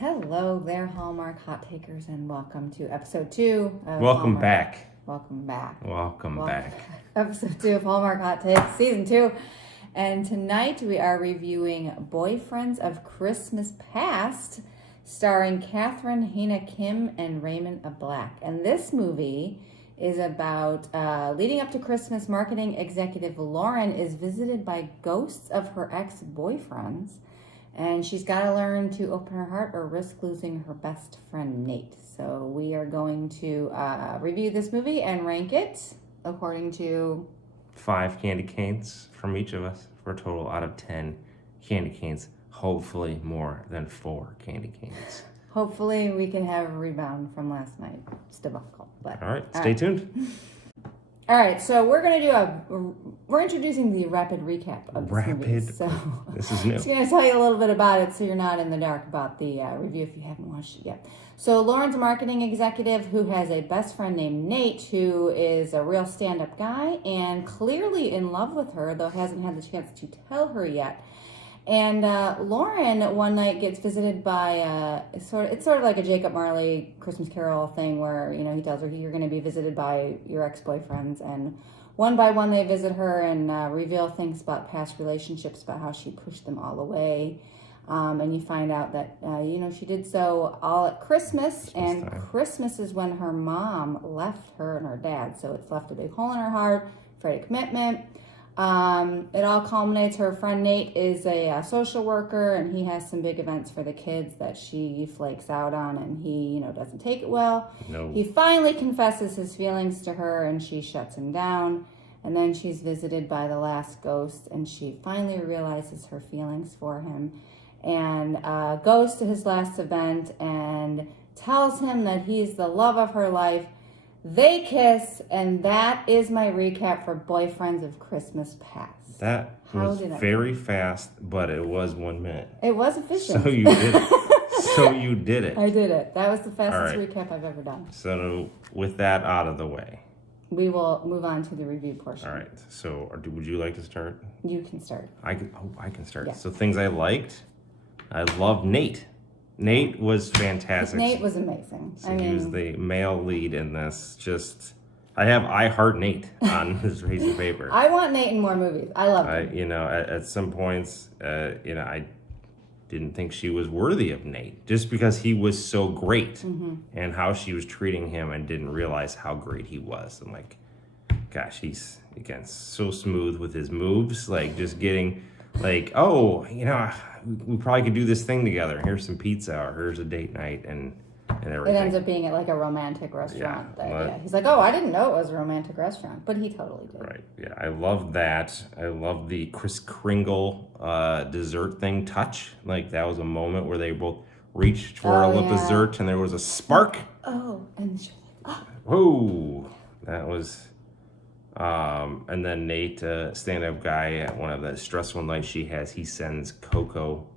Hello there, Hallmark hot takers, and welcome to episode 2 of Welcome Hallmark. back. Welcome back. Welcome back. Episode 2 of Hallmark Hot Takes, Season 2. And tonight we are reviewing Boyfriends of Christmas Past, starring Catherine Hannah Kim and Raymond Black. And this movie is about leading up to Christmas, marketing executive Lauren is visited by ghosts of her ex-boyfriends. And she's got to learn to open her heart or risk losing her best friend, Nate. So we are going to review this movie and rank it according to 5 candy canes from each of us for a total out of 10 candy canes. Hopefully more than 4 candy canes. Hopefully we can have a rebound from last night's debacle. But, all right, stay tuned. All right, so we're going to we're introducing the rapid recap of this movie. So this is new. I'm just going to tell you a little bit about it so you're not in the dark about the review if you haven't watched it yet. So Lauren's a marketing executive who has a best friend named Nate who is a real stand-up guy and clearly in love with her, though hasn't had the chance to tell her yet. And Lauren one night gets visited by it's sort of like a Jacob Marley Christmas Carol thing where he tells her you're going to be visited by your ex-boyfriends, and one by one they visit her and reveal things about past relationships, about how she pushed them all away, and you find out that she did so all at Christmas and time. Christmas is when her mom left her and her dad, so it's left a big hole in her heart, afraid of commitment. It all culminates. Her friend Nate is a social worker, and he has some big events for the kids that she flakes out on, and he, doesn't take it well. No. He finally confesses his feelings to her, and she shuts him down. And then she's visited by the last ghost, and she finally realizes her feelings for him, and goes to his last event and tells him that he's the love of her life. They kiss, and that is my recap for Boyfriends of Christmas Past. That was very fast, but it was 1 minute. It was efficient. So you did it. I did it. That was the fastest recap I've ever done. So with that out of the way, we will move on to the review portion. All right. So would you like to start? You can start. I can start. Yeah. So things I liked. I loved Nate. Nate was fantastic. Nate was amazing. So he was the male lead in this. I heart Nate on this piece of paper. I want Nate in more movies. I love him. At some points, I didn't think she was worthy of Nate just because he was so great and how she was treating him, and didn't realize how great he was. I'm like, gosh, he's again so smooth with his moves, like just getting like, we probably could do this thing together. Here's some pizza, or here's a date night, and everything. It ends up being at like a romantic restaurant. He's like, oh, I didn't know it was a romantic restaurant, but he totally did. Right. Yeah, I love that. I love the Kris Kringle dessert thing touch. Like that was a moment where they both reached for a little dessert, and there was a spark. Oh, and she was like, whoa, that was. And then Nate, stand-up guy, at one of the stressful nights she has, he sends Coco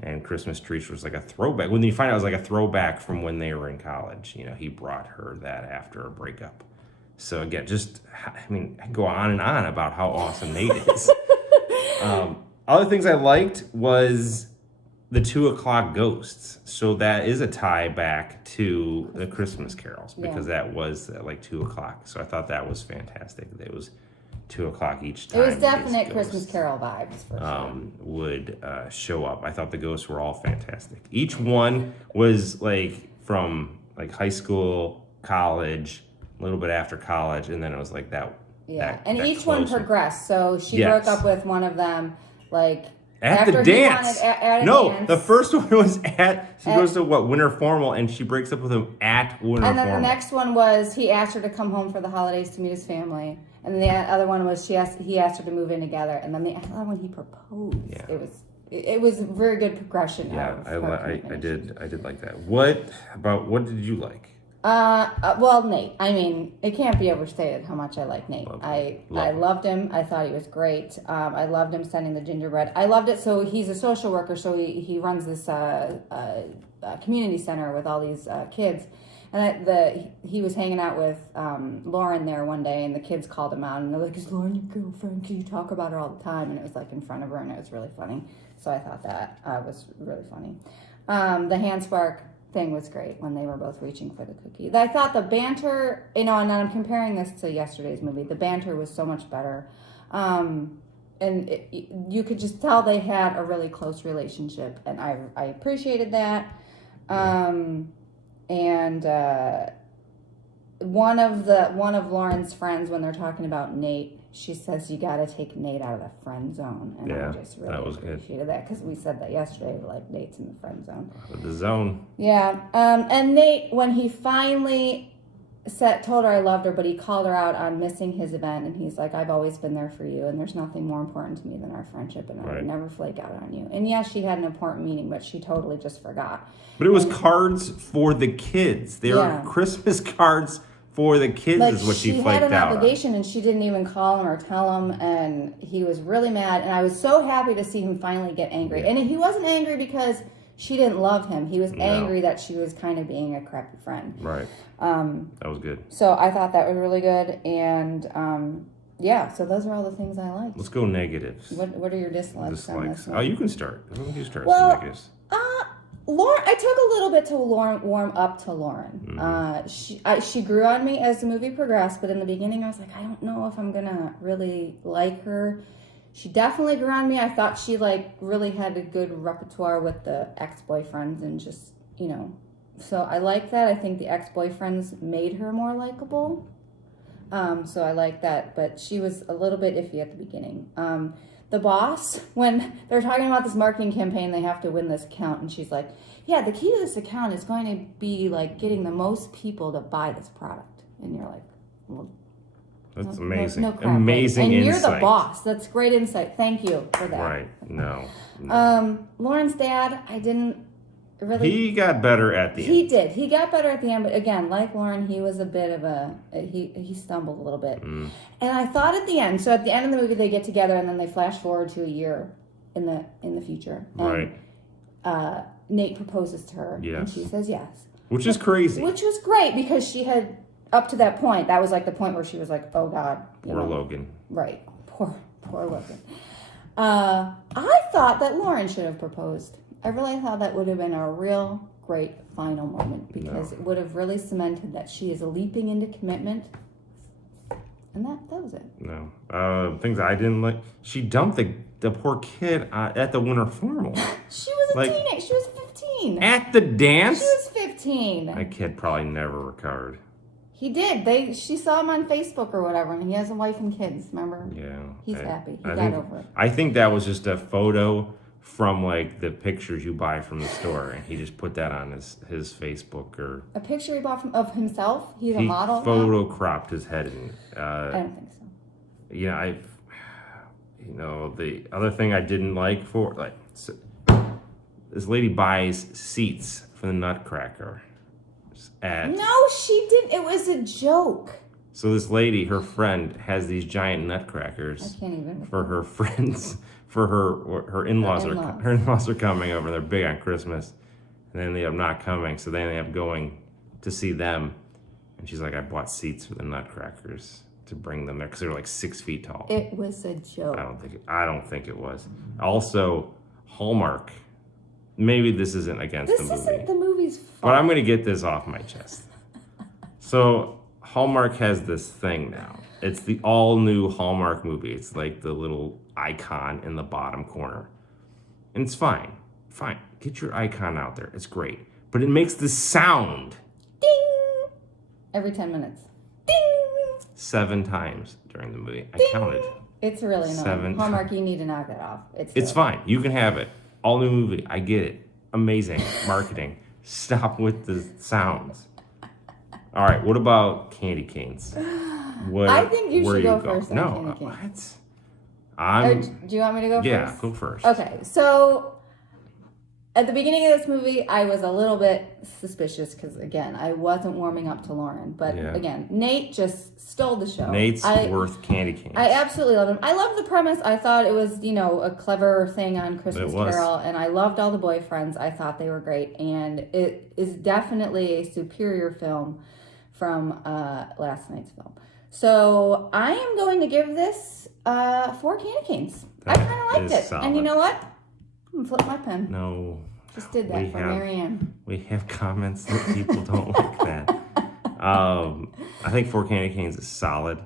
and Christmas trees, which was like a throwback. When you find out it was like a throwback from when they were in college, he brought her that after a breakup. So again, I can go on and on about how awesome Nate is. Other things I liked was the 2:00 ghosts. So that is a tie back to the Christmas carols, because that was at like 2:00. So I thought that was fantastic. It was 2:00 each time. It was definite Christmas Carol vibes for sure. Would show up. I thought the ghosts were all fantastic. Each one was like from like high school, college, a little bit after college, and then it was like that. Yeah, and each one progressed. So she broke up with one of them, like at the dance. The first one was she goes to winter formal, and she breaks up with him at winter formal. And then the next one was he asked her to come home for the holidays to meet his family. And then the other one was he asked her to move in together. And then the other one he proposed. Yeah. It was a very good progression. Yeah, I did like that. What did you like? Well, Nate. I mean, it can't be overstated how much I like Nate. I loved him. I thought he was great. I loved him sending the gingerbread. I loved it. So he's a social worker. So he runs this community center with all these kids. And he was hanging out with Lauren there one day, and the kids called him out, and they're like, "Is Lauren your girlfriend? Can you talk about her all the time?" And it was like in front of her, and it was really funny. So I thought that was really funny. The hand spark thing was great when they were both reaching for the cookie. I thought the banter, and I'm comparing this to yesterday's movie. The banter was so much better. You could just tell they had a really close relationship, and I appreciated that. One of Lauren's friends, when they're talking about Nate, she says, you got to take Nate out of the friend zone. And I just really appreciated that because we said that yesterday, like Nate's in the friend zone. The zone. Yeah. And Nate, when he finally told her I loved her, but he called her out on missing his event, and he's like, I've always been there for you, and there's nothing more important to me than our friendship, and I would never flake out on you. And yes, she had an important meeting, but she totally just forgot. But it was cards for the kids. They were Christmas cards for the kids, like, is what she flaked out on. She had an obligation, and she didn't even call him or tell him, and he was really mad, and I was so happy to see him finally get angry. And he wasn't angry because she didn't love him. He was angry that she was kind of being a crappy friend. Right. That was good. So I thought that was really good, and so those are all the things I liked. Let's go negatives. What are your dislikes? On this one? Oh, you can start. You start well, some negatives. Lauren, I took a little bit to warm up to Lauren. Mm-hmm. She grew on me as the movie progressed, but in the beginning I was like, I don't know if I'm gonna really like her. She definitely grew on me. I thought she really had a good repertoire with the ex-boyfriends and just, so I like that. I think the ex-boyfriends made her more likable. So I like that, but she was a little bit iffy at the beginning. The boss, when they're talking about this marketing campaign, they have to win this account, and she's like, yeah, the key to this account is going to be getting the most people to buy this product. And you're like, well, that's amazing. No crap, amazing and insight. You're the boss. That's great insight. Thank you for that. Right. No. Lauren's dad, I didn't really... He got better at the end. He did. He got better at the end, but again, like Lauren, he was a bit of he stumbled a little bit. And I thought at the end, so at the end of the movie they get together and then they flash forward to a year in the future. And, right. Nate proposes to her. Yes. And she says yes. Which is crazy. Which was great because she had... Up to that point, that was the point where she was like, oh, God. Poor Logan. Right. Poor Logan. I thought that Lauren should have proposed. I really thought that would have been a real great final moment because it would have really cemented that she is leaping into commitment. And that was it. No. Things I didn't like. She dumped the poor kid at the winter formal. She was a teenager. She was 15. At the dance? She was 15. That kid probably never recovered. He did. She saw him on Facebook or whatever, and he has a wife and kids, remember? Yeah. He's happy. He got over it. I think that was just a photo from the pictures you buy from the store, and he just put that on his Facebook or... A picture he bought of himself? He's a model? He photo-cropped his head. I don't think so. Yeah, the other thing I didn't like this lady buys seats for the Nutcracker. No, she didn't. It was a joke. So this lady, her friend, has these giant nutcrackers. I can't even. For her friends, for her in-laws. Her in-laws are coming over. They're big on Christmas, and then they end up not coming. So they end up going to see them, and she's like, "I bought seats for the Nutcrackers to bring them there because they're 6 feet tall." It was a joke. I don't think it was. Also, Hallmark. Maybe this isn't against the movie. This isn't the movie's fault. But I'm going to get this off my chest. So, Hallmark has this thing now. It's the all-new Hallmark movie. It's the little icon in the bottom corner. And it's fine. Fine. Get your icon out there. It's great. But it makes this sound. Ding! Every 10 minutes. Ding! 7 times during the movie. Ding! I counted. It's really annoying. 7 Hallmark, you need to knock that off. It's fine. You can have it. All new movie. I get it. Amazing marketing. Stop with the sounds. All right. What about candy canes? I think you should go first. No. Candy canes. What? Do you want me to go first? Yeah, go first. Okay. So at the beginning of this movie, I was a little bit suspicious because, again, I wasn't warming up to Lauren. But, again, Nate just stole the show. Nate's worth candy canes. I absolutely love him. I love the premise. I thought it was, a clever thing on Christmas Carol. And I loved all the boyfriends. I thought they were great. And it is definitely a superior film from last night's film. So I am going to give this 4 candy canes. I kind of liked it. Solid. And you know what? I'm going to flip my pen. No. Just did that for Marianne. We have comments that people don't like that. I think 4 candy canes is solid.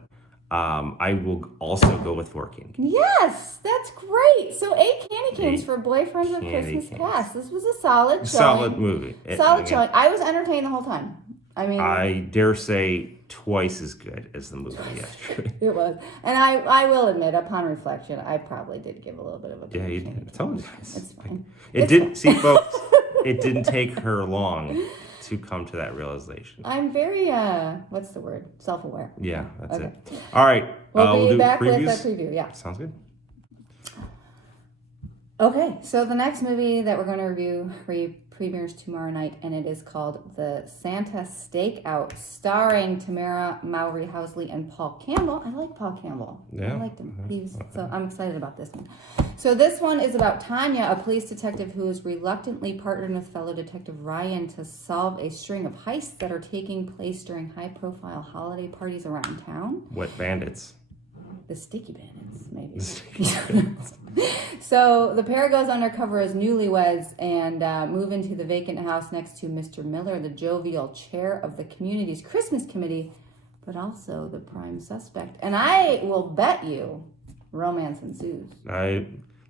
I will also go with 4 candy canes. Yes, that's great. So 8 candy canes for Boyfriend with Christmas Past. This was a solid showing. Solid movie. Solid showing. I was entertained the whole time. I mean, I dare say twice as good as the movie yesterday. It was. And I will admit, upon reflection, I probably did give a little bit of a... Yeah, you did. I told you. It's fine. It didn't, see, folks, it didn't take her long to come to that realization. I'm very, what's the word? Self-aware. Yeah, that's it. All right. We'll be do back previews. with a preview, yeah. Sounds good. Okay, so the next movie that we're going to review premieres tomorrow night, and it is called The Santa Stakeout, starring Tamara Mowry Housley and Paul Campbell. I like Paul Campbell. Yeah. I liked him. So I'm excited about this one. So this one is about Tanya, a police detective who is reluctantly partnered with fellow detective Ryan to solve a string of heists that are taking place during high-profile holiday parties around town. Wet bandits. The Sticky Bandits, maybe. So the pair goes undercover as newlyweds and move into the vacant house next to Mr. Miller, the jovial chair of the community's Christmas committee, but also the prime suspect. And I will bet you romance ensues.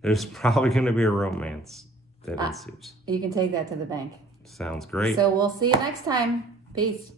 There's probably going to be a romance that ensues. You can take that to the bank. Sounds great. So we'll see you next time. Peace.